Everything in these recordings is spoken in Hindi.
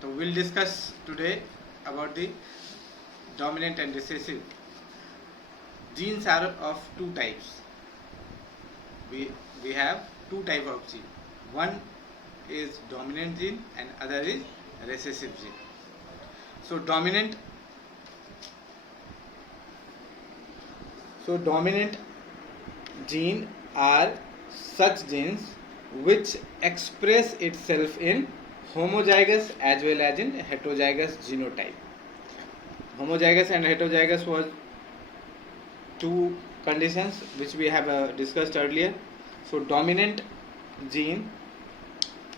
So we'll discuss today about the dominant and recessive. Genes are of two types. We have two type of gene. One is dominant gene and other is recessive gene. So dominant gene are such genes which express itself in homozygous as well as in heterozygous genotype. Homozygous and heterozygous was two conditions which we have discussed earlier. So dominant gene,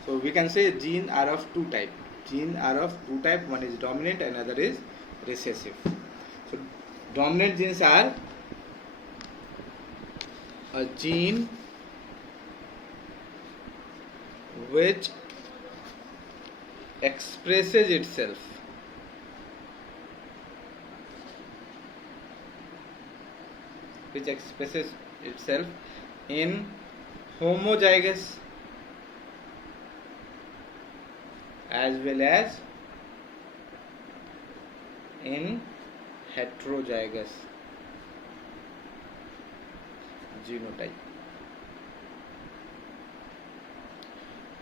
so we can say gene are of two type. One is dominant and other is recessive. So dominant genes are a gene which expresses itself in homozygous as well as in heterozygous genotype.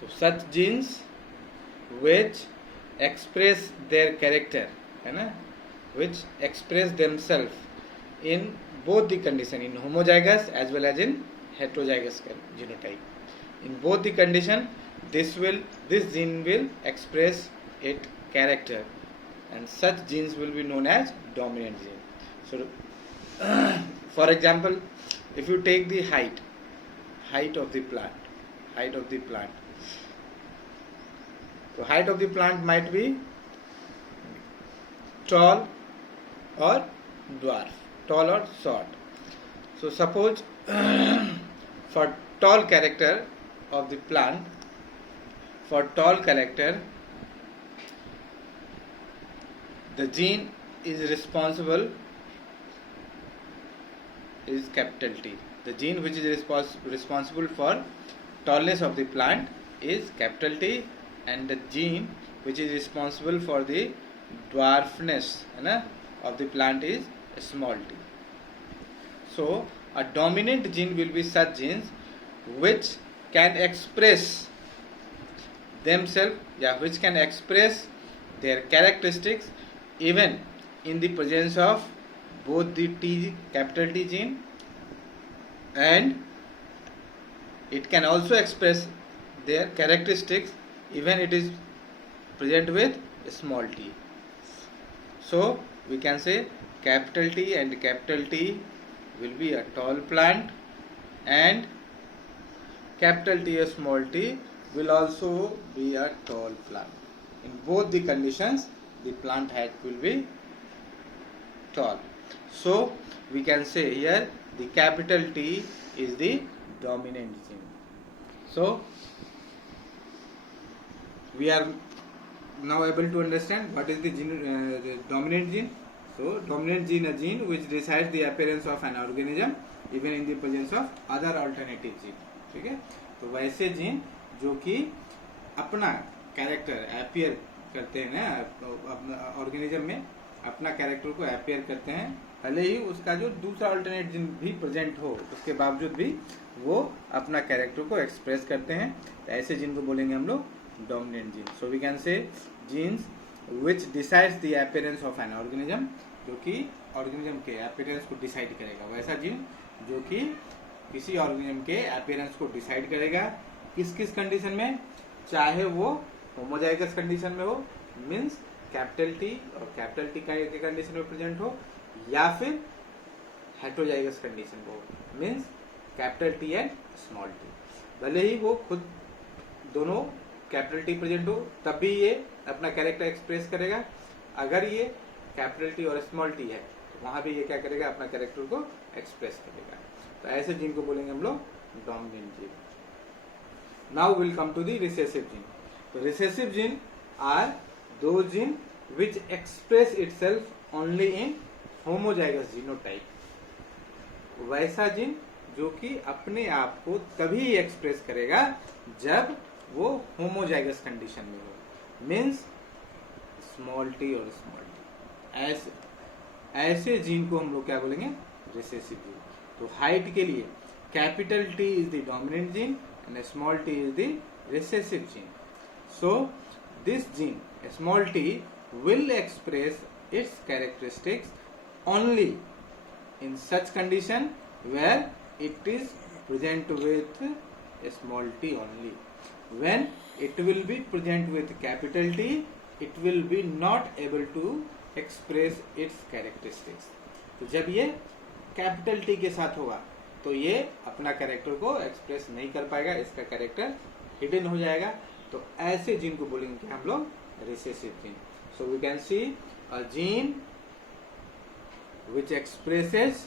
So such genes which express their character, which express themselves in both the condition, in homozygous as well as in heterozygous genotype. In both the condition, this gene will express its character, and such genes will be known as dominant gene. So, for example, if you take the height of the plant, so height of the plant might be tall or dwarf, tall or short. So suppose for tall character of the plant, the gene is responsible is capital T. The gene which is responsible for tallness of the plant is capital T, and the gene which is responsible for the dwarfness of the plant is small t. So a dominant gene will be such genes which can express themselves, which can express their characteristics even in the presence of both the capital T gene, and it can also express their characteristics even it is present with small t. So we can say capital T and capital T will be a tall plant, and capital T or small t will also be a tall plant. In both the conditions, the plant height will be tall. So we can say here the capital T is the dominant gene. So we are now able to understand what is the dominant gene. So dominant gene, a gene which decides the appearance of an organism even in the presence of other alternative gene. ठीक है, तो वैसे जीन जो कि अपना कैरेक्टर अपियर करते हैं ना ऑर्गेनिज्म में, अपना कैरेक्टर को अपियर करते हैं, भले ही उसका जो दूसरा अल्टरनेट जीन भी प्रेजेंट हो उसके बावजूद भी वो अपना कैरेक्टर को एक्सप्रेस करते हैं, तो ऐसे जीन को बोलेंगे हम लोग dominant gene. So we can say genes which decides the appearance of an organism, जो कि ऑर्गेनिज्म के appearance को डिसाइड करेगा, वैसा जीन जो कि किसी ऑर्गेनिज्म के appearance को डिसाइड करेगा किस किस कंडीशन में, चाहे वो होमोजाइगस कंडीशन में हो, मीन्स कैपिटल टी और कैपिटल टी के कंडीशन में प्रेजेंट हो, या फिर हेटरोजाइगस कंडीशन में हो, means capital T and small T. भले ही वो खुद दोनों कैपिटल टी प्रेजेंट हो तब भी ये अपना कैरेक्टर एक्सप्रेस करेगा. अगर ये कैपिटल टी और स्मॉल टी है तो वहां भी ये क्या करेगा, अपना कैरेक्टर को एक्सप्रेस करेगा. तो ऐसे जीन को बोलेंगे हम लोग dominant gene. Now will come to the recessive gene. तो रिसेसिव जीन आर दो gene which express itself only in homozygous genotype. वैसा जीन जो कि अपने आप को तभी एक्सप्रेस करेगा जब वो होमोजाइगस कंडीशन में हो, मीन्स स्मॉल टी और स्मॉल टी। ऐसे जीन को हम लोग क्या बोलेंगे, रिसेसिव जीन। तो हाइट के लिए capital T is the dominant gene and small T is the recessive gene. So this gene small T will express its characteristics only in such condition where it is present with a small t only. When it will be present with capital T, it will be not able to express its characteristics. तो जब ये कैपिटल टी के साथ होगा तो ये अपना कैरेक्टर को एक्सप्रेस नहीं कर पाएगा, इसका कैरेक्टर हिडन हो जाएगा। तो ऐसे जीन को बोलेंगे कि हम लोग recessive gene. So we can see a gene which expresses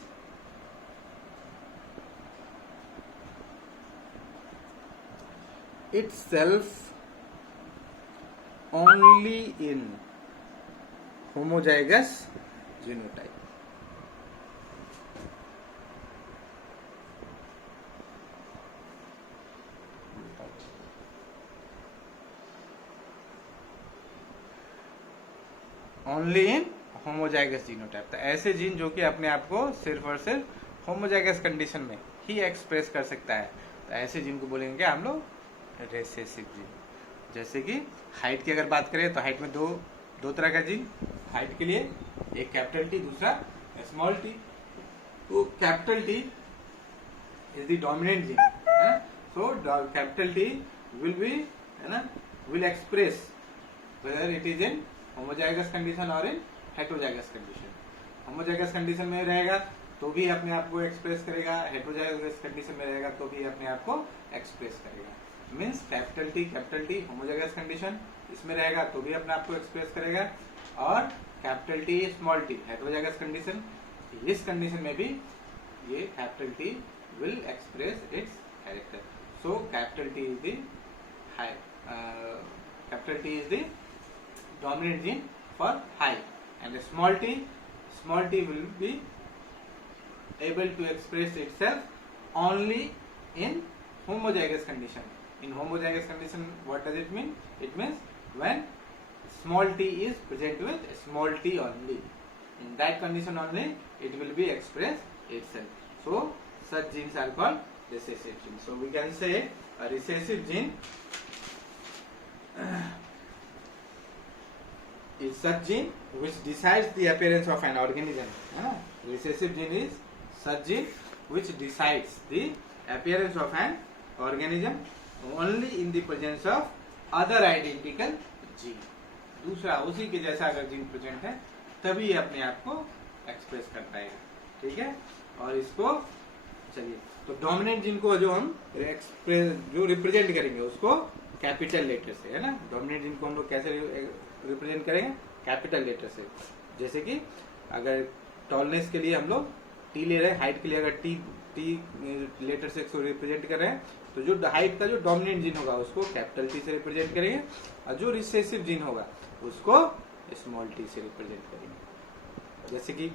itself only in homozygous genotype. Only in homozygous genotype. तो ऐसे जीन जो कि अपने आप को सिर्फ और सिर्फ होमोजाइगस कंडीशन में ही एक्सप्रेस कर सकता है, तो ऐसे जीन को बोलेंगे क्या हम लोग, रिसेसिव जीन। जैसे कि हाइट की अगर बात करें तो हाइट में दो तरह का जीन हाइट के लिए, एक कैपिटल टी, दूसरा स्मॉल टी। तो capital T is the dominant gene, है ना। So capital T will be, है ना, will express whether it is in homozygous condition और इन हेटेरोजाइगस कंडीशन। होमोजाइगस कंडीशन में रहेगा तो भी अपने आप को एक्सप्रेस करेगा, हेटेरोजाइगस कंडीशन में रहेगा तो भी अपने आप को एक्सप्रेस करेगा। Means capital T homozygous condition इसमें रहेगा तो भी अपने आप को एक्सप्रेस करेगा, और capital T small T heterozygous condition, इस कंडीशन में भी ये capital T will express it's character. So capital T is the dominant gene for high, and small t will be able to express itself only in homozygous condition. In homozygous condition, what does it mean? It means when small t is present with small t only. In that condition only it will be expressed itself. So such genes are called recessive genes. So we can say a recessive gene is such gene which decides the appearance of an organism. Recessive gene is such gene which decides the appearance of an organism only in the presence of other identical gene. दूसरा उसी के जैसा अगर जीन प्रेजेंट है तभी ये अपने आप को एक्सप्रेस कर पाएगा, ठीक है। और इसको चलिए, तो डोमिनेंट जीन को जो हम जो रिप्रेजेंट करेंगे उसको कैपिटल लेटर से, है ना। डोमिनेंट जीन को हम लोग कैसे रिप्रेजेंट करेंगे, कैपिटल लेटर से। जैसे कि अगर टॉलनेस के लिए हम लोग टी ले रहे हैं, हाइट के लिए अगर टी लेटर से इसको रिप्रेजेंट कर रहे हैं, तो जो हाइट का जो डोमिनेंट जीन होगा उसको कैपिटल टी से रिप्रेजेंट करेंगे, और जो रिसेसिव जीन होगा उसको स्मॉल टी से रिप्रेजेंट करेंगे। जैसे कि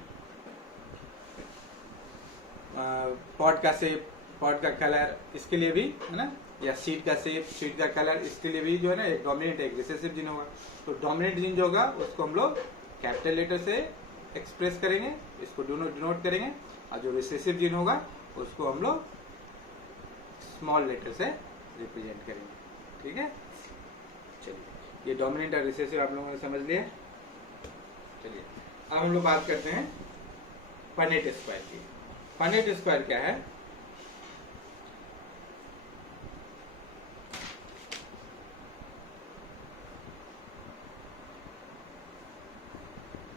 पॉट का शेप, पॉट का कलर, इसके लिए भी, है ना, या सीट का शेप, सीट का कलर, इसके लिए भी जो है ना एक डोमिनेंट एक रिसेसिव जीन होगा। तो डोमिनेंट जीन जो होगा उसको हम लोग कैपिटल लेटर से एक्सप्रेस करेंगे, इसको डिनोट करेंगे, और जो रिसेसिव जीन होगा उसको हम लोग स्मॉल लेटर से रिप्रेजेंट करेंगे, ठीक है। चलिए, ये डोमिनेंट और रिसेसिव आप लोगों ने समझ लिया। चलिए अब हम लोग बात करते हैं पनेट स्क्वायर की। पनेट स्क्वायर क्या है?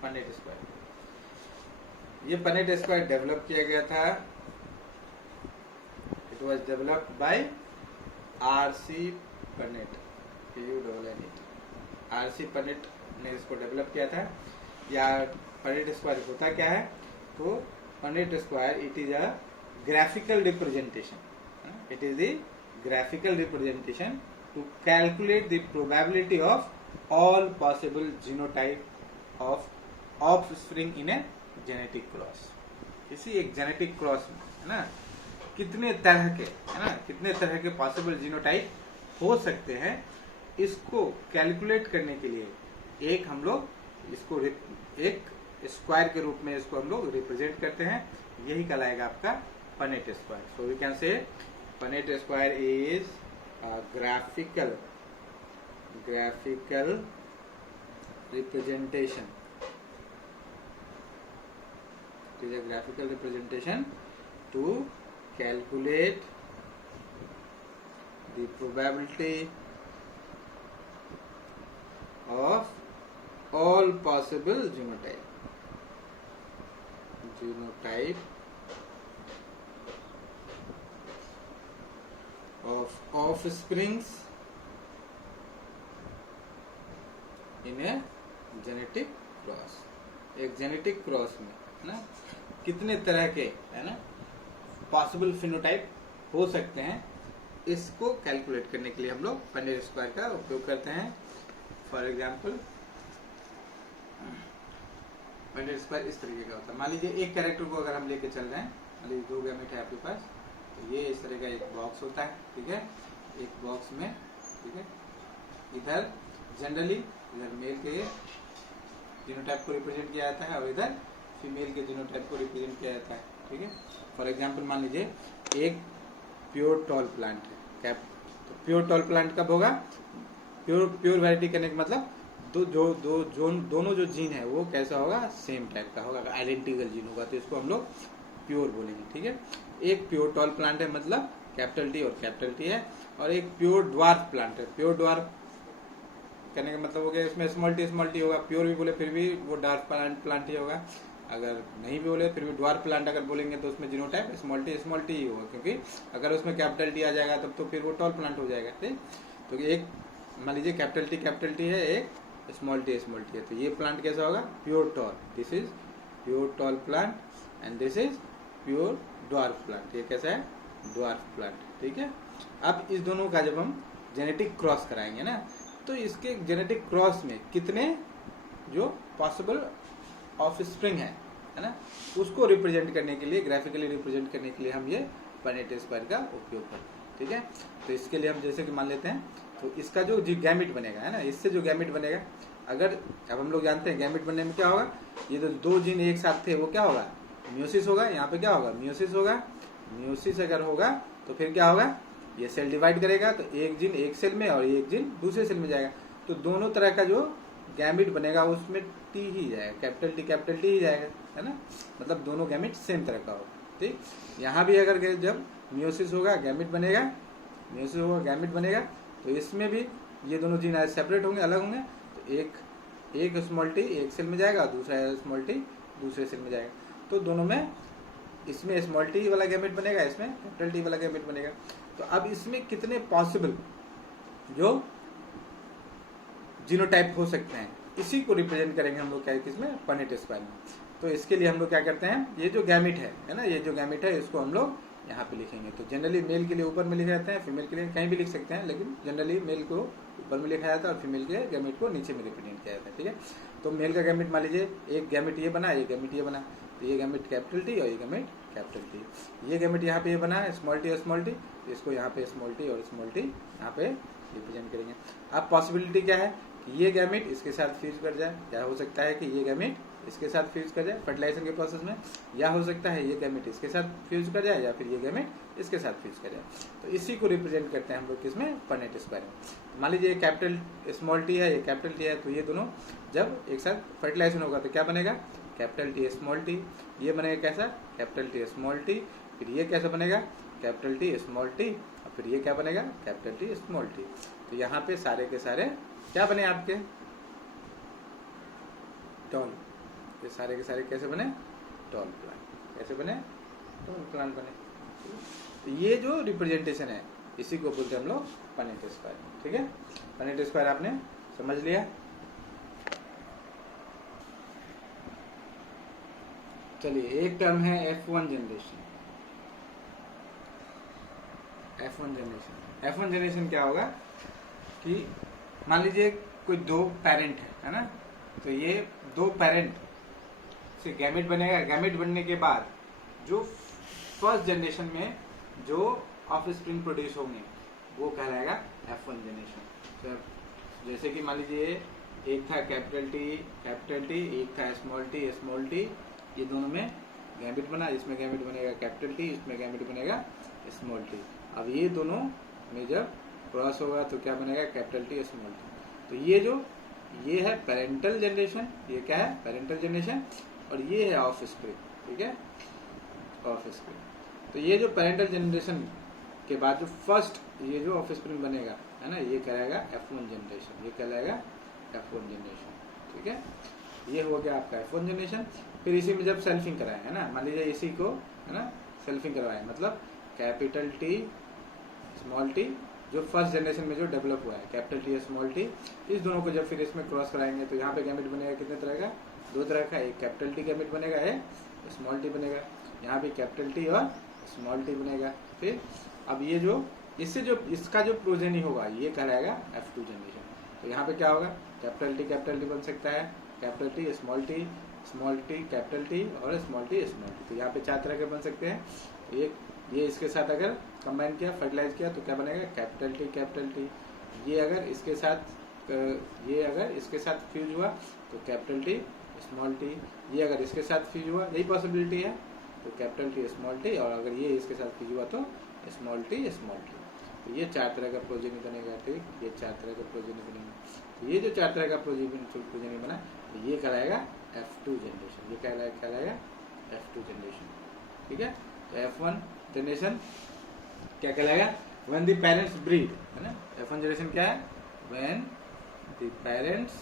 पनेट स्क्वायर, ये पनेट स्क्वायर डेवलप किया गया था, it was developed by RC Punnett, RC Punnett ने इसको डेवलप किया था। या पनेट स्क्वायर होता क्या है? तो Punnett square it is a graphical representation, it is the graphical representation to calculate the probability of all possible genotype of offspring in a genetic cross. किसी एक जेनेटिक क्रॉस में, है ना, कितने तरह के, है ना, कितने तरह के पॉसिबल जीनोटाइप हो सकते हैं, इसको कैलकुलेट करने के लिए एक हम लोग इसको एक स्क्वायर के रूप में इसको हम लोग रिप्रेजेंट करते हैं, यही कहलाएगा आपका Punnett square. So we can say Punnett square is graphical representation. It is a graphical representation to calculate the probability of all possible genotype of offsprings in a genetic cross. एक जेनेटिक क्रॉस में है ना कितने तरह के है ना पॉसिबल फिनोटाइप हो सकते हैं, इसको कैलकुलेट करने के लिए हम लोग पनेट स्क्वायर का उपयोग करते हैं। फॉर एग्जांपल पनेट स्क्वायर इस तरीके का होता है। मान लीजिए एक कैरेक्टर को अगर हम लेके चल रहे हैं, मान लीजिए 2 गैमेट है आपके पास, तो ये इस तरह का एक बॉक्स होता है, ठीक है। एक बॉक्स में, ठीक है, इधर जनरली इधर मेल के जीनोटाइप को रिप्रेजेंट किया जाता है और इधर फीमेल के जीनोटाइप को रिप्रेजेंट किया जाता है, ठीक है। फॉर एग्जांपल मान लीजिए एक प्योर टॉल प्लांट है, तो प्योर टॉल प्लांट कब होगा? प्योर वैरायटी करने का मतलब दोनों जो जीन है वो कैसा होगा? सेम टाइप का होगा, आइडेंटिकल जीन होगा, तो इसको हम लोग प्योर बोलेंगे, ठीक है। एक प्योर टॉल प्लांट है मतलब कैपिटल टी और कैपिटल टी है, और एक प्योर ड्वार्फ प्लांट है। प्योर ड्वार्फ करने का मतलब हो गया इसमें स्मॉल टी होगा। प्योर भी बोले फिर भी वो डार्क प्लांट ही होगा, अगर नहीं भी बोले फिर भी ड्वार्फ प्लांट अगर बोलेंगे तो उसमें जीनोटाइप स्मॉल टी ही होगा, क्योंकि अगर उसमें कैपिटल टी आ जाएगा तब तो फिर वो टॉल प्लांट हो जाएगा, ठीक। तो एक मान लीजिए कैपिटल टी है, एक स्मॉल टी है, तो ये प्लांट कैसा होगा? Pure tall. This is pure tall plant and this is pure dwarf plant. ये कैसा है? ड्वार्फ प्लांट, ठीक है। अब इस दोनों का जब हम जेनेटिक क्रॉस कराएंगे ना, तो इसके जेनेटिक क्रॉस में कितने जो पॉसिबल ऑफस्प्रिंग है ना, उसको रिप्रेजेंट करने के लिए, ग्राफिकली रिप्रेजेंट करने के लिए हम ये पनेट स्क्वायर का उपयोग करते हैं, ठीक है। तो इसके लिए हम जैसे कि मान लेते हैं, तो इसका जो गैमेट बनेगा है ना, इससे जो गैमेट बनेगा, अगर अब हम लोग जानते हैं गैमेट बनने में क्या होगा, ये जो 2 जीन एक साथ थे वो क्या होगा? म्यूसिस होगा। यहाँ पे क्या होगा? म्यूसिस होगा। म्यूसिस अगर होगा तो फिर क्या होगा? ये सेल डिवाइड करेगा, तो एक जीन एक सेल में और एक जीन दूसरे सेल में जाएगा, तो दोनों तरह का जो गैमेट बनेगा उसमें टी ही जाएगा, कैपिटल टी ही जाएगा, है ना। मतलब दोनों गैमेट सेम तरह का होगा, ठीक। यहाँ भी अगर जब म्यूसिस होगा गैमेट बनेगा, म्यूसिस होगा गैमेट बनेगा, तो इसमें भी ये दोनों जीन आज सेपरेट होंगे, अलग होंगे, तो एक स्मॉल टी एक सेल में जाएगा, दूसरा स्मॉल टी दूसरे सेल में जाएगा, तो दोनों में इसमें स्मॉल टी वाला गैमेट बनेगा, इसमें कैपिटल टी वाला गैमेट बनेगा। तो अब इसमें कितने पॉसिबल जो जीनोटाइप हो सकते हैं, इसी को रिप्रेजेंट करेंगे हम लोग क्या किसमें? पनेट स्क्वायर में। तो इसके लिए हम लोग क्या करते हैं, ये जो गैमेट है ना, ये जो गैमेट है इसको हम लोग यहाँ पे लिखेंगे। तो जनरली मेल के लिए ऊपर में लिखे जाते हैं, फीमेल के लिए कहीं भी लिख सकते हैं, लेकिन जनरली मेल को ऊपर में लिखा जाता है और फीमेल के गैमेट को नीचे में रिप्रेजेंट किया जाता है, ठीक है। तो मेल का गैमेट मान लीजिए एक गैमेट ये बना, एक गैमेट ये बना, तो ये गैमेट कैपिटल टी और ये गैमेट कैपिटल टी। ये गैमेट यहाँ पे ये बना है स्मॉल टी और स्मॉल टी, इसको यहाँ पे स्मॉल टी और स्मॉल टी यहाँ पे रिप्रेजेंट करेंगे। अब पॉसिबिलिटी क्या है कि ये गैमेट इसके साथ फ्यूज कर जाए, क्या हो सकता है कि ये गैमेट इसके साथ फ्यूज कर जाए फर्टिलाइजेशन के प्रोसेस में, या हो सकता है ये गैमेट इसके साथ फ्यूज कर जाए, या फिर ये गैमेट इसके साथ फ्यूज कर जाए। तो इसी को रिप्रेजेंट करते हैं हम लोग किसमें? पनेट स्क्वायर में। मान लीजिए कैपिटल स्मॉल टी है, ये कैपिटल टी है, तो ये दोनों जब एक साथ फर्टिलाइजेशन होगा तो क्या बनेगा? Capital T small T. ये बनेगा कैसा? Capital T small T. फिर ये कैसा बनेगा? कैपिटल टी स्मॉल टी, और फिर ये क्या बनेगा? Capital T small T. तो यहाँ पे सारे के सारे क्या बने आपके? टॉल। ये सारे के सारे कैसे बने? Tall plant. कैसे बने? टॉल प्लांट बने। तो ये जो रिप्रेजेंटेशन है इसी को बोलते हैं हम लोग पनेट स्क्वायर, ठीक है। पनेट स्क्वायर आपने समझ लिया। चलिए एक टर्म है F1 जनरेशन। F1 जनरेशन क्या होगा कि मान लीजिए कोई 2 पेरेंट है ना, तो ये 2 पेरेंट से गैमेट बनेगा। गैमेट बनने के बाद जो फर्स्ट जनरेशन में जो ऑफस्प्रिंग प्रोड्यूस होंगे वो कहलाएगा F1 जनरेशन। तो जैसे कि मान लीजिए एक था कैपिटल टी, एक था स्मॉल टी, ये दोनों में गैमेट बना, इसमें गैमेट बनेगा कैपिटल टी, इसमें गैमेट बनेगा स्मॉल टी। अब ये दोनों में जब क्रॉस होगा तो क्या बनेगा, कैपिटल टी स्मॉल टी। तो ये है पेरेंटल जनरेशन, ये क्या है पेरेंटल जनरेशन, और ये है ऑफ स्प्रिंग, ठीक है ऑफ स्प्रिंग। तो ये जो पेरेंटल जनरेशन के बाद जो फर्स्ट ये जो ऑफ स्प्रिंग बनेगा है ना, ये कहलाएगा F1 जनरेशन, ये कहलाएगा F1 जनरेशन, ठीक है। ये हो गया आपका F1 जनरेशन। फिर इसी में जब सेल्फिंग कराए है ना, मान लीजिए इसी को है ना सेल्फिंग करवाए, मतलब कैपिटल टी स्मॉल टी जो फर्स्ट जनरेशन में जो डेवलप हुआ है, कैपिटल टी स्मॉल टी, इस दोनों को जब फिर इसमें क्रॉस कराएंगे तो यहाँ पे गैमेट बनेगा कितने तरह का, दो तरह का, एक कैपिटल टी गैमेट बनेगा, एक स्मॉल टी बनेगा। यहाँ पे कैपिटल टी और स्मॉल टी बनेगा। फिर अब ये जो इससे जो इसका जो प्रोजेनी होगा ये कहलाएगा F2 जनरेशन। तो यहाँ पे क्या होगा, कैपिटल टी बन सकता है, capital T small T capital T और स्मॉल टी। तो यहाँ पे चार तरह के बन सकते हैं। एक ये इसके साथ अगर कंबाइन किया, फर्टिलाइज किया तो क्या बनेगा, कैपिटल टी। ये अगर इसके साथ फ्यूज हुआ तो कैपिटल टी स्मॉल टी। ये अगर इसके साथ फ्यूज हुआ, यही पॉसिबिलिटी है, तो कैपिटल टी स्मॉल टी, और अगर ये इसके साथ फ्यूज हुआ तो स्मॉल टी। तो ये चार तरह का प्रोजेनी बनेगा, ठीक, ये चार तरह का प्रोजेनी बनेगा। तो ये जो चार तरह का प्रोजेनी बना ये कहलाएगा F2 जनरेशन, ये कहलाएगा F2 जनरेशन, ठीक है। तो F1 जनरेशन क्या कहलाएगा, व्हेन द पेरेंट्स ब्रीड, है ना। F1 जनरेशन क्या है, when the parents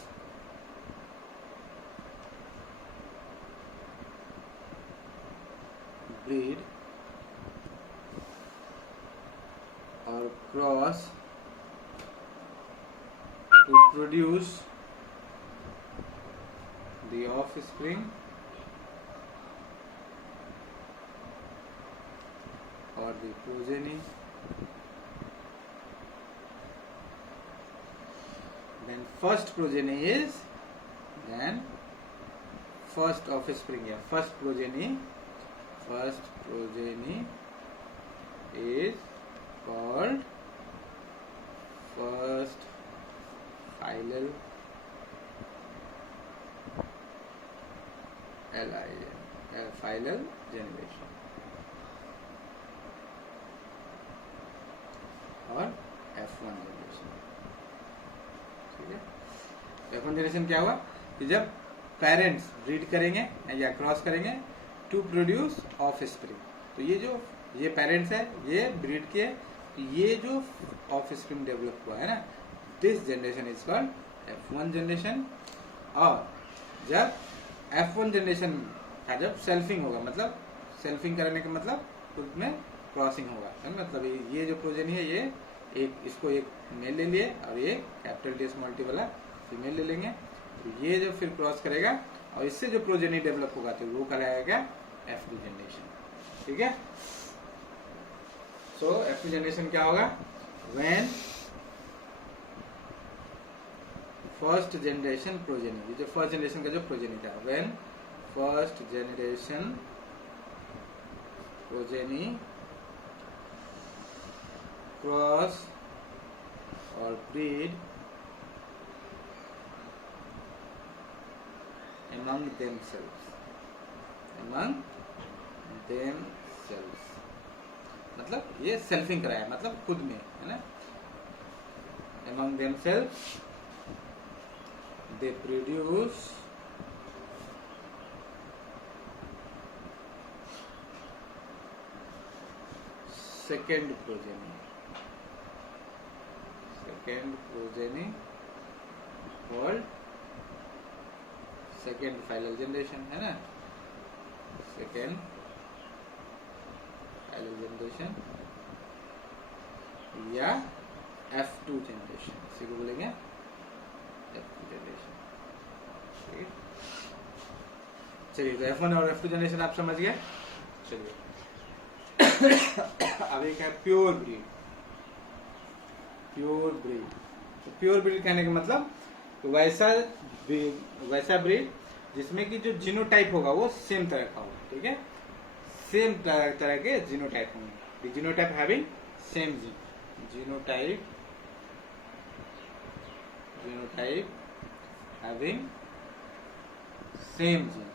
breed or cross to produce the offspring or the progeny, then first progeny is first offspring, yeah, first progeny is called first phylal generation और F1 जनरेशन, ठीक है। F1 जनरेशन क्या हुआ कि जब पेरेंट्स ब्रीड करेंगे या क्रॉस करेंगे टू प्रोड्यूस ऑफ स्प्रिंग। तो ये पेरेंट्स है, ये ब्रीड किए, ये जो ऑफ स्प्रिंग डेवलप हुआ है ना, this generation is called F1 generation. और जब F1 जनरेशन का जब सेल्फिंग होगा, मतलब सेल्फिंग करने का मतलब खुद में क्रॉसिंग होगा, मतलब ये जो प्रोजेनी है ये इसको एक मेल ले लिए और ये कैपिटल टी स्मॉल टी वाला फीमेल ले लेंगे। तो ये जब फिर क्रॉस करेगा और इससे जो प्रोजेनी डेवलप होगा तो वो कहलाएगा F2 जनरेशन, ठीक है। सो F2 जनरेशन क्या होगा, व्हेन फर्स्ट जनरेशन प्रोजेनी, ये जो फर्स्ट जनरेशन का जो प्रोजेनी था, when first generation progeny cross और ब्रीड among themselves, मतलब ये सेल्फिंग कराया, मतलब खुद में, है ना। among themselves they produce second progeny called second phylal generation, है ना, second phylal generation या F2 जनरेशन, इसी को बोलेंगे F2 जनरेशन, ठीक है। चलिए, तो F1 और F2 जनरेशन आप समझ गए। चलिए अब एक है प्योर ब्रीड। तो प्योर ब्रीड कहने का मतलब तो वैसा ब्रीड जिसमें कि जो जीनोटाइप होगा वो सेम तरह का होगा, ठीक है, सेम तरह के जीनोटाइप होंगे, genotype having same gene, genotype having same gene,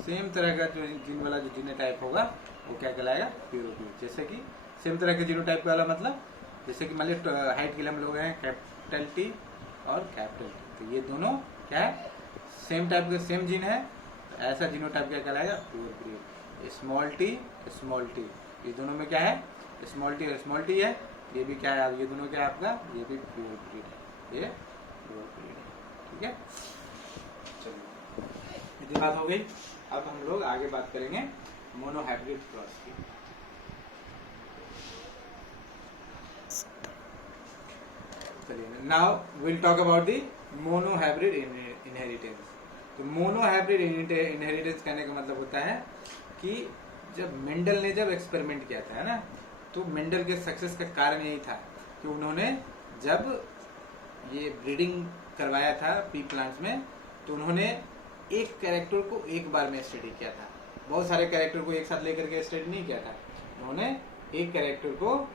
same तरह का जो जीन वाला जो जीनोटाइप होगा वो क्या कहलाएगा, प्यूरोब्रीड। जैसे कि सेम तरह के जीनोटाइप वाला मतलब जैसे कि मान लीजिए हाइट के लिए हम लोग हैं कैपिटल टी और कैपिटल टी, तो ये दोनों क्या है, सेम टाइप के सेम जीन है, तो ऐसा जीनोटाइप क्या कहलाएगा, प्यूरोब्रीड। स्मॉल टी ये दोनों में क्या है, स्मॉल टी और स्मॉल टी है, ये भी क्या है, ये दोनों क्या है आपका, ये भी प्यूरोब्रीड है, ये प्यूरोब्रीड है। ठीक है, चलिए इतनी बात हो गई। अब हम लोग आगे बात करेंगे मोनोहाइब्रिड क्रॉस की। चलिए now will talk about the monohybrid inheritance. तो मोनोहाइब्रिड इनहेरिटेंस कहने का मतलब होता है कि जब मेंडल ने जब एक्सपेरिमेंट किया था, है ना, तो मेंडल के सक्सेस का कारण यही था कि उन्होंने जब ये ब्रीडिंग करवाया था पी प्लांट्स में, तो उन्होंने एक कैरेक्टर को एक बार में स्टडी किया था, बहुत सारे कैरेक्टर को एक साथ लेकर के स्टडी नहीं किया था। उन्होंने एक कैरेक्टर को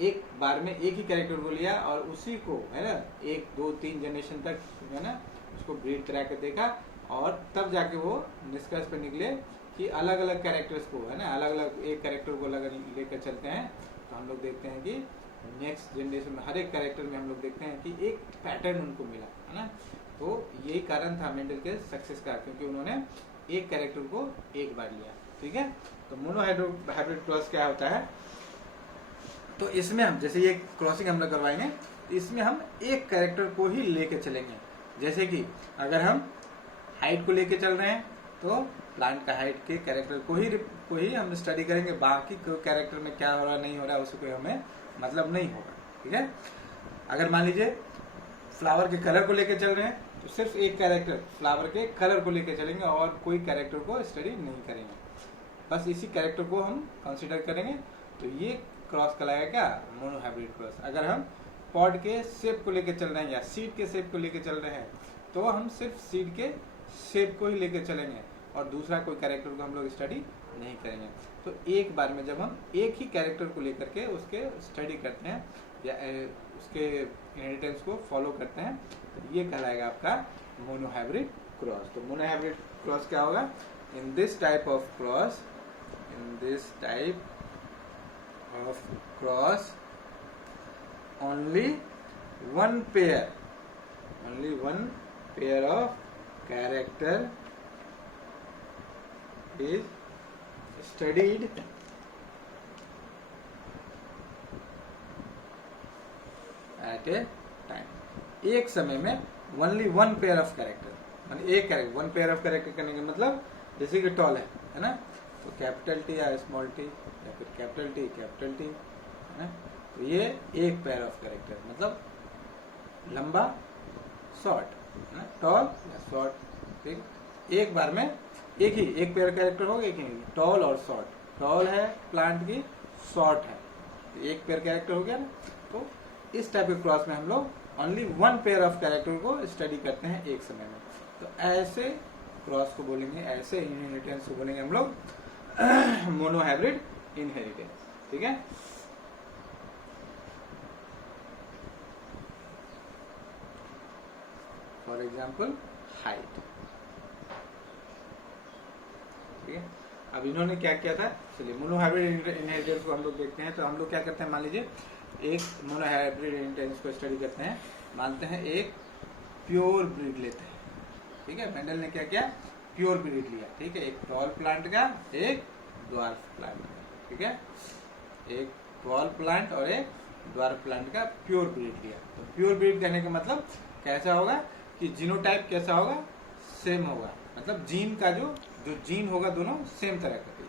एक बार में एक ही कैरेक्टर को लिया और उसी को, है ना, 1 2 3 जनरेशन तक, है ना, उसको ब्रीड करा कर देखा, और तब जाके वो निष्कर्ष पे निकले कि अलग अलग कैरेक्टर्स को, है ना, अलग अलग एक कैरेक्टर को अलग लेकर चलते हैं, तो हम लोग देखते हैं कि नेक्स्ट जनरेशन में हर एक कैरेक्टर में हम लोग देखते हैं कि एक पैटर्न उनको मिला, है ना। तो यही कारण था मेंडल के सक्सेस का, क्योंकि उन्होंने एक कैरेक्टर को एक बार लिया। ठीक है, तो मोनोहाइब्रिड क्रॉस क्या होता है, तो इसमें हम जैसे ये क्रॉसिंग हम लोग करवाएंगे, इसमें हम एक कैरेक्टर को ही लेके चलेंगे। जैसे कि अगर हम हाइट को लेके चल रहे हैं तो प्लांट का हाइट के कैरेक्टर को ही हम स्टडी करेंगे, बाकी कैरेक्टर में क्या हो रहा नहीं हो रहा उससे कोई हमें मतलब नहीं होगा। ठीक है, अगर मान लीजिए फ्लावर के कलर को लेके चल रहे हैं तो सिर्फ एक कैरेक्टर फ्लावर के कलर को लेके चलेंगे और कोई कैरेक्टर को स्टडी नहीं करेंगे, बस इसी कैरेक्टर को हम कंसीडर करेंगे। तो ये क्रॉस कहलाएगा क्या, मोनोहाइब्रिड क्रॉस। अगर हम पॉड के शेप को लेके चल रहे हैं या सीड के शेप को लेके चल रहे हैं तो हम सिर्फ सीड के शेप को ही लेके चलेंगे और दूसरा कोई कैरेक्टर को हम लोग स्टडी नहीं करेंगे। तो एक बार में जब हम एक ही कैरेक्टर को लेकर के उसके स्टडी करते हैं या उसके इनहेरिटेंस को फॉलो करते हैं, तो ये कहलाएगा आपका मोनोहाइब्रिड क्रॉस। तो मोनोहाइब्रिड क्रॉस क्या होगा, in this type of cross only one pair of character is studied at a time। एक समय में only one pair of character, मतलब एक character, one pair of character करने का मतलब जैसे कि टॉल है ना, तो कैपिटल टी या स्मॉल टी या फिर कैपिटल टी है ना, तो ये एक पेयर ऑफ कैरेक्टर मतलब लंबा शॉर्ट, है ना, टॉल या शॉर्ट। ठीक, एक बार में एक पेयर कैरेक्टर होगा, एक ही टॉल और शॉर्ट। टॉल है प्लांट की, शॉर्ट है, तो एक पेयर कैरेक्टर हो गया ना। तो इस टाइप के क्रॉस में हम लोग only one pair of character को स्टडी करते हैं एक समय में। तो ऐसे क्रॉस को बोलेंगे, ऐसे इनहेरिटेंस को बोलेंगे हम लोग मोनोहाइब्रिड इनहेरिटेंस। ठीक है, फॉर एग्जाम्पल हाइट। ठीक है, अब इन्होंने क्या किया था, चलिए मोनोहाइब्रिड इनहेरिटेंस को हम लोग देखते हैं। तो हम लोग क्या करते हैं, मान लीजिए एक मोनोहाइब्रिड इनहेरिटेंस को स्टडी करते हैं, मानते हैं एक प्योर ब्रीड लेते हैं। ठीक है, मेंडल ने क्या किया, प्योर ब्रीड लिया। ठीक है, एक टॉल प्लांट का, एक ड्वार्फ प्लांट का। ठीक है, एक टॉल प्लांट और एक ड्वार्फ प्लांट का प्योर ब्रीड लिया। तो प्योर ब्रीड कहने का मतलब कैसा होगा कि जीनोटाइप कैसा होगा, सेम होगा, मतलब जीन का जो जीन होगा दोनों सेम तरह का,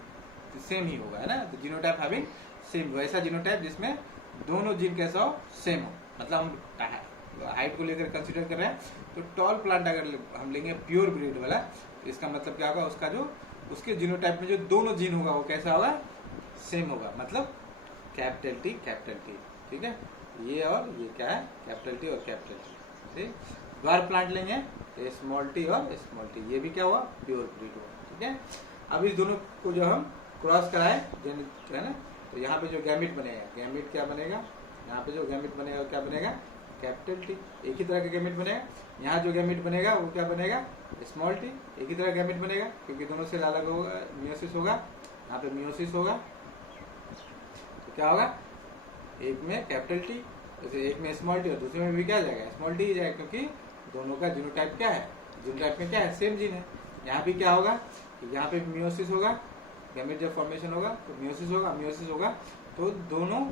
तो सेम ही होगा, है ना। तो जीनोटाइप हैविंग सेम, वैसा जीनोटाइप जिसमें दोनों जीन कैसा हो, सेम हो। मतलब हम हाइट को लेकर कंसीडर कर रहे हैं, तो टॉल प्लांट अगर हम लेंगे प्योर ब्रीड वाला, तो इसका मतलब क्या होगा, उसका जो उसके जीनोटाइप में जो दोनों जीन होगा वो कैसा होगा, सेम होगा, मतलब कैपिटल टी। ठीक है, ये और ये क्या है, कैपिटल टी और कैपिटल टी। ठीक, ड्वार्फ प्लांट लेंगे तो स्मॉल टी और स्मॉल टी, ये भी क्या हुआ, प्योर ब्रीड हुआ। ठीक है, अब इस दोनों को जो हम क्रॉस कराए, है ना, तो यहाँ पे जो गैमिट बनेगा, गैमिट क्या बनेगा, यहाँ पे जो गैमिट बनेगा क्या बनेगा, कैपिटल टी, एक ही तरह का गैमेट बनेगा। यहाँ जो गैमेट बनेगा वो क्या बनेगा, स्मॉल टी, एक ही तरह गैमेट बनेगा क्योंकि दोनों सेल अलग होगा, मियोसिस होगा, यहाँ पे मियोसिस होगा, तो क्या होगा, एक में कैपिटल टी, जैसे एक में स्मॉल टी और दूसरे में भी क्या जाएगा, स्मॉल टी ही जाएगा, क्योंकि दोनों का जीनोटाइप क्या है, जीनोटाइप में क्या है, सेम जीन है। यहाँ भी क्या होगा कि यहाँ पे मियोसिस होगा, गैमेट जब फॉर्मेशन होगा तो मियोसिस होगा, मियोसिस होगा तो दोनों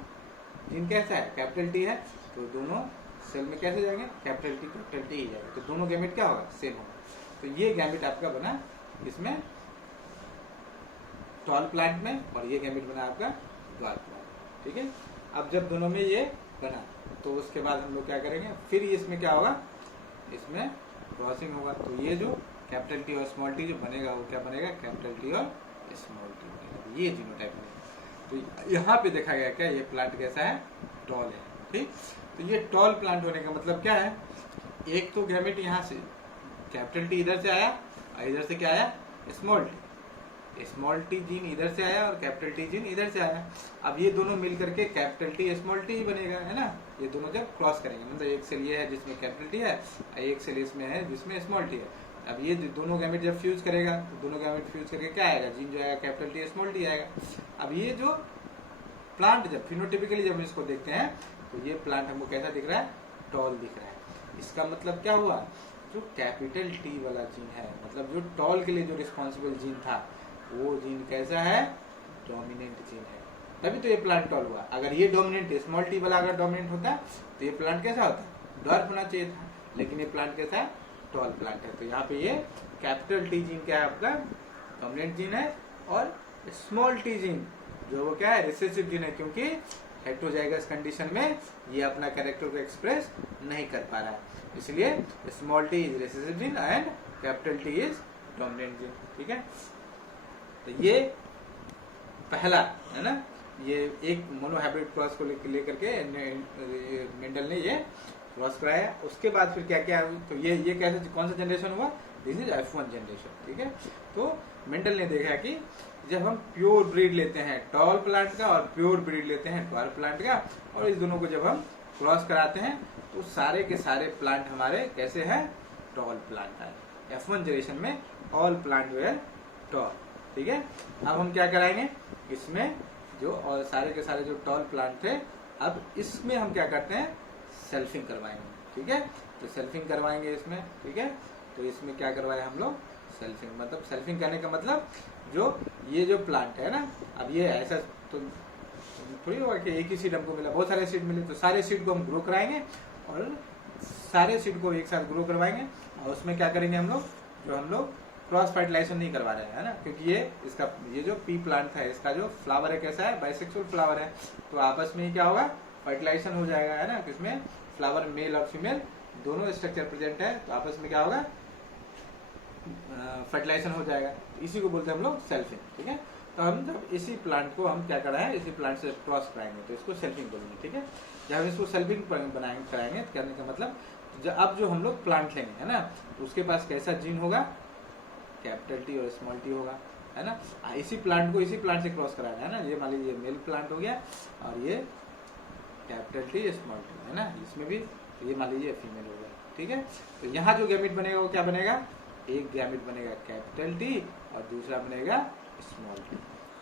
जीन कैसा है, कैपिटल टी है, तो दोनों सेल में कैसे जाएंगे, कैपिटल टी ही जाएगा, तो दोनों गैमेट क्या होगा, सेम होगा। तो ये गैमेट आपका बना इसमें टॉल प्लांट में, और ये गैमेट बना आपका ड्वार्फ प्लांट। ठीक है, अब जब दोनों में ये बना तो उसके बाद हम लोग क्या करेंगे, फिर इसमें क्या होगा, इसमें क्रॉसिंग होगा, तो ये जो कैपिटल टी और स्मॉल टी जो बनेगा वो क्या बनेगा, कैपिटल टी और स्मॉल टी बनेगा, ये जीनोटाइप बनेगा। तो यहाँ पे देखा गया क्या, ये प्लांट कैसा है, टॉल है। ठीक, तो ये टॉल प्लांट होने का मतलब क्या है, एक तो गैमेट यहाँ से कैपिटल टी इधर से आया और इधर से क्या आया, स्मॉल टी जीन इधर से आया और कैपिटल टी जीन इधर से आया। अब ये दोनों मिल करके कैपिटल टी स्मॉल टी ही बनेगा, है ना। ये दोनों जब क्रॉस करेंगे, मतलब एक सेल ये है जिसमें कैपिटल टी है, एक सेल इसमें है जिसमें स्मॉल टी है। अब ये दोनों गैमेट जब फ्यूज करेगा तो दोनों गैमेट फ्यूज करके क्या आएगा, जीन जो आएगा कैपिटल टी स्मॉल टी आएगा। अब ये जो प्लांट जब फिनोटिपिकली जब इसको देखते हैं तो ये प्लांट हमको कैसा दिख रहा है, टॉल दिख रहा है। इसका मतलब क्या हुआ, जो कैपिटल टी वाला जीन है, मतलब जो टॉल के लिए जो रिस्पॉन्सिबल जीन था, वो जीन कैसा है, डोमिनेंट जीन है, तभी तो ये प्लांट टॉल हुआ। अगर ये डोमिनेंट, स्मॉल टी वाला अगर डोमिनेंट होता तो ये प्लांट कैसा होता, ड्वार्फ होना चाहिए था, लेकिन ये प्लांट कैसा है, टॉल प्लांट है। तो यहाँ पे ये कैपिटल टी जीन क्या है आपका, डोमिनेंट जीन है, और स्मॉल टी जीन जो वो क्या है, रिसेसिव जीन है, क्योंकि हेटेरोजाइगस कंडीशन में ये अपना कैरेक्टर को एक्सप्रेस नहीं कर पा रहा है, इसलिए small T is recessive gene and capital T is dominant gene. ठीक है, तो ये पहला है ना, ये एक मोनोहाइब्रिड क्रॉस को लेकर के मेंडल ने ये क्रॉस कराया। उसके बाद फिर क्या क्या, तो ये कैसे, कौन सा जनरेशन हुआ, दिस इज F1 जनरेशन। ठीक है, तो मेंडल ने देखा कि जब हम प्योर ब्रीड लेते हैं टॉल प्लांट का और प्योर ब्रीड लेते हैं ड्वार्फ प्लांट का, और इस दोनों को जब हम क्रॉस कराते हैं तो सारे के सारे प्लांट हमारे कैसे हैं, टॉल प्लांट है। F1 जनरेशन में ऑल प्लांट वेयर टॉल। ठीक है, अब हम क्या कराएंगे, इसमें जो और सारे के सारे जो टॉल प्लांट थे, अब इसमें हम क्या करते हैं, सेल्फिंग करवाएंगे। ठीक है, तो सेल्फिंग करवाएंगे इसमें। ठीक है, तो इसमें क्या करवाए हम लोग, सेल्फिंग, मतलब सेल्फिंग करने का मतलब जो ये जो प्लांट है ना, अब ये ऐसा तो थोड़ी होगा कि एक ही सीड हमको मिला, बहुत सारे सीड मिले, तो सारे सीड को हम ग्रो कराएंगे और सारे सीड को एक साथ ग्रो करवाएंगे, और उसमें क्या करेंगे हम लोग, जो हम लोग क्रॉस फर्टिलाइजेशन नहीं करवा रहे हैं, है ना, क्योंकि ये जो पी प्लांट है, इसका जो फ्लावर है कैसा है, बाइसेक्सुअल फ्लावर है, तो आपस में ही क्या होगा, फर्टिलाइजेशन हो जाएगा, है ना, किसमें, फ्लावर मेल और फीमेल दोनों स्ट्रक्चर प्रेजेंट है, तो आपस में क्या होगा, फर्टिलाइजेशन हो जाएगा। इसी को बोलते हैं हम लोग सेल्फिंग। ठीक है, तो हम जब इसी प्लांट को हम क्या कराएं, इसी प्लांट से क्रॉस कराएंगे तो इसको सेल्फिंग बोलेंगे। ठीक है, जब हम इसको सेल्फिंग बनाएंगे कराएंगे, करने का मतलब अब जो हम लोग प्लांट लेंगे, है ना, तो उसके पास कैसा जीन होगा, कैपिटल टी और स्मॉल टी होगा, है ना। इसी प्लांट को इसी प्लांट से क्रॉस कराना है ना, ये मान लीजिए मेल प्लांट हो गया और ये कैपिटल टी स्मॉल टी, है ना, इसमें भी ये मान लीजिए फीमेल हो गया। ठीक है, तो यहाँ जो गैमेट बनेगा वो क्या बनेगा, एक गैमेट बनेगा कैपिटल टी और दूसरा बनेगा स्मॉल टी।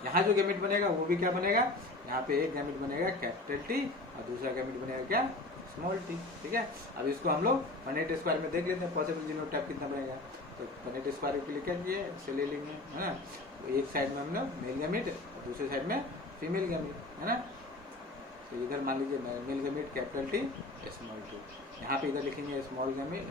यहाँ जो गैमेट बनेगा वो भी क्या बनेगा, यहाँ पे एक गैमेट बनेगा कैपिटल टी और दूसरा गैमेट बनेगा क्या, स्मॉल टी। ठीक है, अब इसको हम लोग 1/8 स्क्वायर में देख लेते हैं, पॉसिबल जीनोटाइप कितना बनेगा, तो 1/8 स्क्वायर के लिए क्या किए, इसे ले लेंगे, है ना, तो एक साइड में हम लोग मेल गैमेट और दूसरे साइड में फीमेल गैमेट, है ना। तो इधर मान लीजिए male gamete capital T small T, यहाँ पे इधर लिखेंगे स्मॉल गैमेट,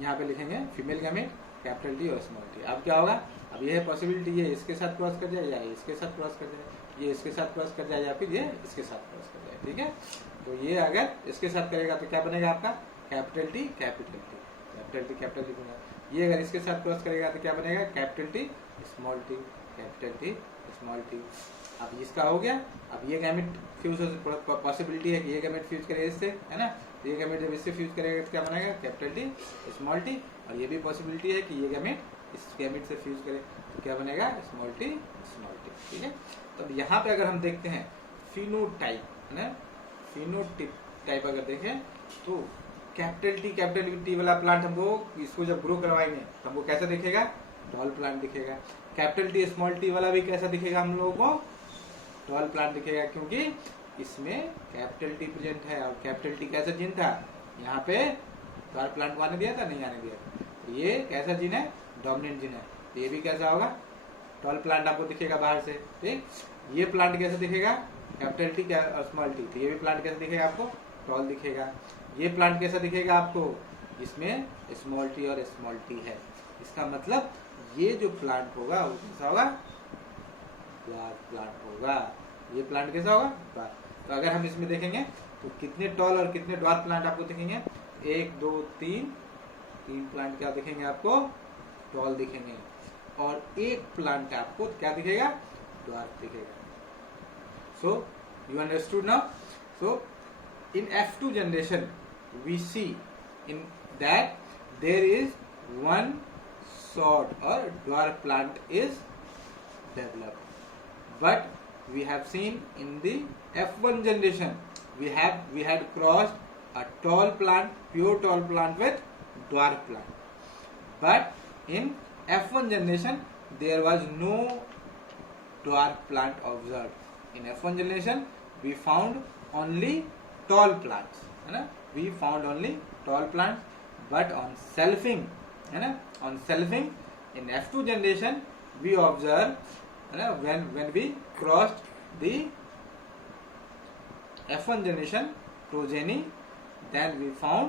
यहाँ पे लिखेंगे फीमेल गैमेट कैपिटल टी और स्मॉल टी। अब क्या होगा, अब ये है पॉसिबिलिटी, ये इसके साथ क्रॉस कर जाए या इसके साथ क्रॉस कर जाए, ये इसके साथ क्रॉस कर जाए या फिर ये इसके साथ क्रॉस कर जाए। ठीक है, तो ये अगर इसके साथ करेगा तो क्या बनेगा आपका, capital T capital T, capital T capital T बनेगा। ये अगर इसके साथ क्रॉस करेगा तो क्या बनेगा, capital T small T, capital T small T. अब इसका हो गया, अब ये गैमेट फ्यूज हो, पॉसिबिलिटी है कि ये गैमेट फ्यूज करे इससे, है ना, तो ये गैमेट जब इससे फ्यूज करेगा तो क्या बनेगा, कैपिटल टी स्मॉल टी, और ये भी पॉसिबिलिटी है कि ये गैमेट इस गैमेट से फ्यूज करे तो क्या बनेगा, स्मॉल टी स्मॉल टी। ठीक है, तो यहाँ पे अगर हम देखते हैं फिनोटाइप, है ना, फिनोटिप टाइप अगर देखें तो कैपिटल टी वाला प्लांट हमको इसको जब ग्रो करवाएंगे तो हमको कैसा दिखेगा, टॉल प्लांट दिखेगा। कैपिटल टी स्मॉल टी वाला भी कैसा दिखेगा हम लोगों को, टॉल प्लांट दिखेगा, क्योंकि इसमें कैपिटल टी प्रेजेंट है। और कैपिटल टी कैसा जीन था, यहाँ पे टॉल प्लांट को आने दिया था, नहीं आने दिया था। तो ये कैसा जीन है, डोमिनेंट जीन है। तो ये भी कैसा होगा, टॉल प्लांट आपको दिखेगा बाहर से। ठीक, ये प्लांट कैसा दिखेगा, कैपिटल टी और स्मॉल टी। तो ये भी प्लांट कैसा दिखेगा आपको, टॉल दिखेगा। ये प्लांट कैसा दिखेगा आपको, इसमें स्मॉल टी और स्मॉल टी है। इसका मतलब ये जो प्लांट होगा वो कैसा होगा, ड्वार्फ प्लांट होगा। ये प्लांट कैसा होगा, ड्वार्फ। तो अगर हम इसमें देखेंगे तो कितने टॉल और कितने ड्वार्फ प्लांट आपको दिखेंगे, 1 2 3 प्लांट क्या दिखेंगे आपको, टॉल दिखेंगे। और एक प्लांट आपको क्या दिखेगा, ड्वार्फ दिखेगा। So you understood now. So in F2 generation we see in that there is one short or dwarf plant is developed, but we have seen in the F1 generation we had crossed a tall plant, pure tall plant with dwarf plant, but in F1 generation there was no dwarf plant observed. In F1 generation we found only tall plants, है ना, we found only tall plants, but on selfing, है ना, on selfing in F2 generation we observe, है ना, when we crossed the F1 generation progeny, then we found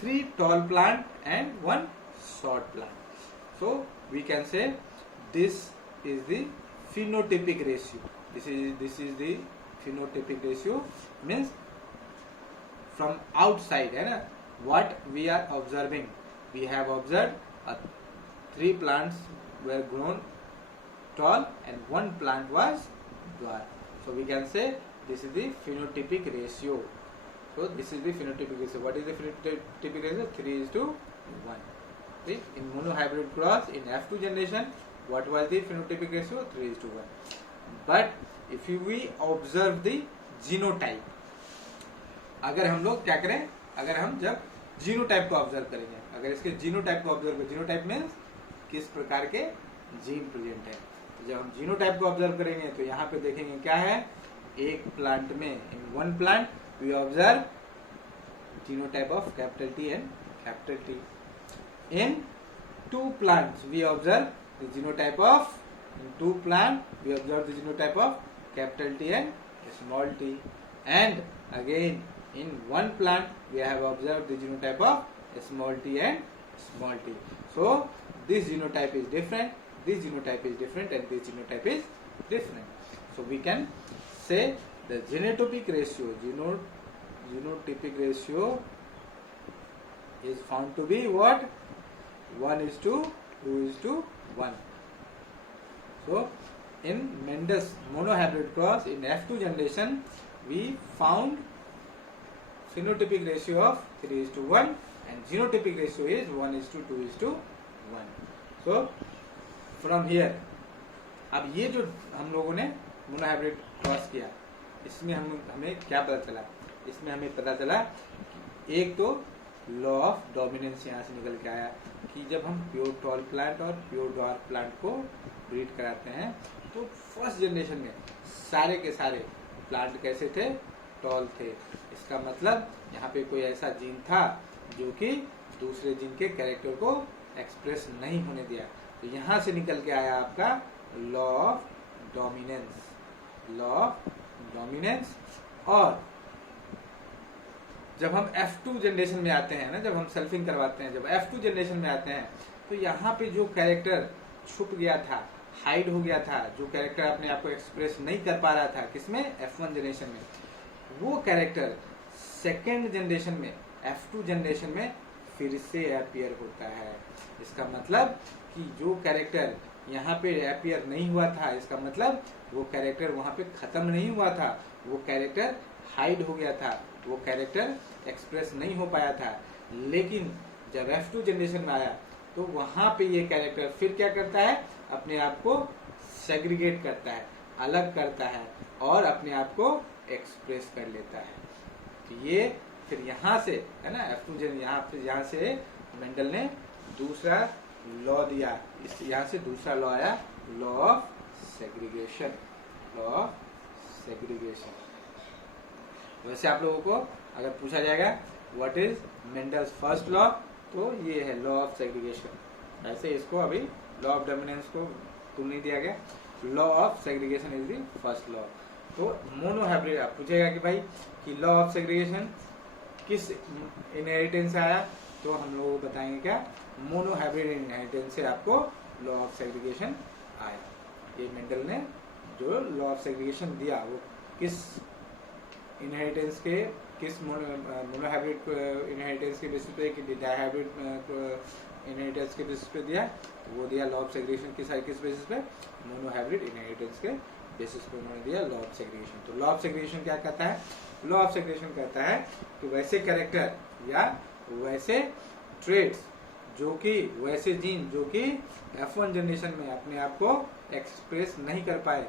3 tall plant and 1 short plant. So we can say this is the phenotypic ratio. This is the phenotypic ratio, means from outside, है ना, what we are observing. We have observed 3 plants were grown tall and 1 plant was dwarf. So we can say this is the phenotypic ratio. So this is the phenotypic ratio. What is the phenotypic ratio? 3:1. See, in monohybrid cross in F2 generation, what was the phenotypic ratio? 3:1. But if we observe the genotype, अगर हम लोग क्या करें, अगर हम जब जीनोटाइप को ऑब्जर्व करेंगे, अगर इसके जीनोटाइप को ऑब्जर्व करें, जीनोटाइप मीन्स किस प्रकार के जीन प्रेजेंट है। तो जब हम जीनोटाइप को ऑब्जर्व करेंगे तो यहाँ पे देखेंगे क्या है, एक प्लांट में, in 1 plant we observe genotype of capital T and capital T. In 2 plants we observe the genotype of, in 2 plant we observe the genotype of capital T and small t, and again in 1 plant we have observed the genotype of small t and small t. So this genotype is different, this genotype is different, and this genotype is different. So we can say the genotypic ratio, genotypic ratio is found to be what, 1:2:1. So in Mendes monohybrid cross in F2 generation we found phenotypic ratio of 3:1 and genotypic ratio is 1:2:1. So from here, अब ये जो हम लोगों ने मोनोहाइब्रिड क्रॉस किया, इसमें हमें क्या पता चला, इसमें हमें पता चला कि एक तो लॉ ऑफ डोमिनेंस यहाँ से निकल के आया कि जब हम प्योर टॉल प्लांट और प्योर ड्वार्फ प्लांट को ब्रीड कराते हैं तो फर्स्ट जनरेशन में सारे के सारे प्लांट कैसे थे, टॉल थे। इसका मतलब यहाँ पे कोई ऐसा जीन था जो कि दूसरे जीन के कैरेक्टर को एक्सप्रेस नहीं होने दिया। तो यहाँ से निकल के आया आपका law of dominance, law of dominance. और जब हम F2 जनरेशन में आते हैं ना, जब हम सेल्फिंग करवाते हैं, जब F2 जनरेशन में आते हैं तो यहाँ पे जो कैरेक्टर छुप गया था, हाइड हो गया था, जो कैरेक्टर अपने आप को एक्सप्रेस नहीं कर पा रहा था किसमें, F1 जनरेशन में, वो कैरेक्टर सेकेंड जनरेशन में, F2 जनरेशन में फिर से अपीयर होता है। इसका मतलब कि जो कैरेक्टर यहाँ पे अपीयर नहीं हुआ था, इसका मतलब वो कैरेक्टर वहाँ पे खत्म नहीं हुआ था, वो कैरेक्टर हाइड हो गया था, वो कैरेक्टर एक्सप्रेस नहीं हो पाया था। लेकिन जब F2 जनरेशन में आया तो वहाँ पे ये कैरेक्टर फिर क्या करता है, अपने आप को सेग्रीगेट करता है, अलग करता है और अपने आप को एक्सप्रेस कर लेता है। तो ये फिर यहाँ से है ना F2 यहाँ से मेंडल ने दूसरा लॉ दिया, इस यहाँ से दूसरा लॉ आया, law of segregation. Law of segregation. वैसे आप लोगों को अगर पूछा जाएगा what is Mendel's first law, तो ये है लॉ ऑफ सेग्रीगेशन। ऐसे इसको अभी लॉ ऑफ डोमिनेंस को तुम नहीं दिया गया, law of segregation is the first law. तो मोनोहाइब्रिड आप पूछेगा कि भाई कि लॉ ऑफ सेग्रीगेशन किस इनहेरिटेंस से आया, तो हम लोग बताएंगे क्या, मोनोहाइब्रिड इनहेरिटेंस से आपको लॉ ऑफ सेग्रीगेशन आया। ये मेंडल ने जो लॉ ऑफ सेग्रीगेशन दिया वो किस इनहेरिटेंस के, किस मोनोहाइब्रिड इनहेरिटेंस के बेसिस पे कि डाइहाइब्रिड इनहेरिटेंस के बेसिस पे दिया, तो वो दिया लॉ ऑफ सेग्रीगेशन किस बेसिस पे, मोनोहाइब्रिड इनहेरिटेंस के बेसिस पे उन्होंने दिया लॉ ऑफ सेग्रीगेशन। तो लॉ ऑफ सेग्रीगेशन क्या कहता है, लॉ ऑफ सेग्रीगेशन कहता है कि वैसे कैरेक्टर या वैसे ट्रेड्स जो कि वैसे जीन जो कि F1 जनरेशन में अपने आप को एक्सप्रेस नहीं कर पाए,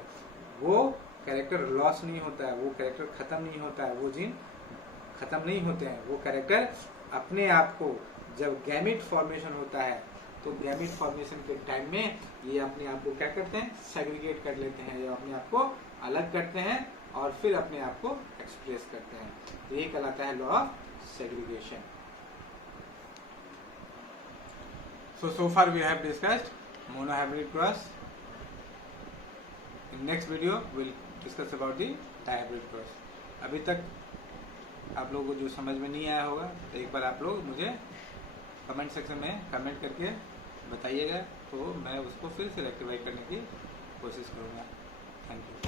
वो कैरेक्टर लॉस नहीं होता है, वो कैरेक्टर खत्म नहीं होता है, वो जीन खत्म नहीं होते हैं, वो कैरेक्टर अपने आप को जब गैमिट फॉर्मेशन होता है तो गैमिट फॉर्मेशन के टाइम में ये अपने आप को क्या करते हैं, सेग्रीगेट कर लेते हैं, या अपने आप को अलग करते हैं और फिर अपने आप को एक्सप्रेस करते हैं। तो यही कहलाता है law of segregation. So far we have discussed monohybrid cross. In next video we'll discuss about the dihybrid cross. अभी तक आप लोगों को जो समझ में नहीं आया होगा तो एक बार आप लोग मुझे कमेंट सेक्शन में कमेंट करके बताइएगा, तो मैं उसको फिर से रेक्टिफाई करने की कोशिश करूँगा। Thank you.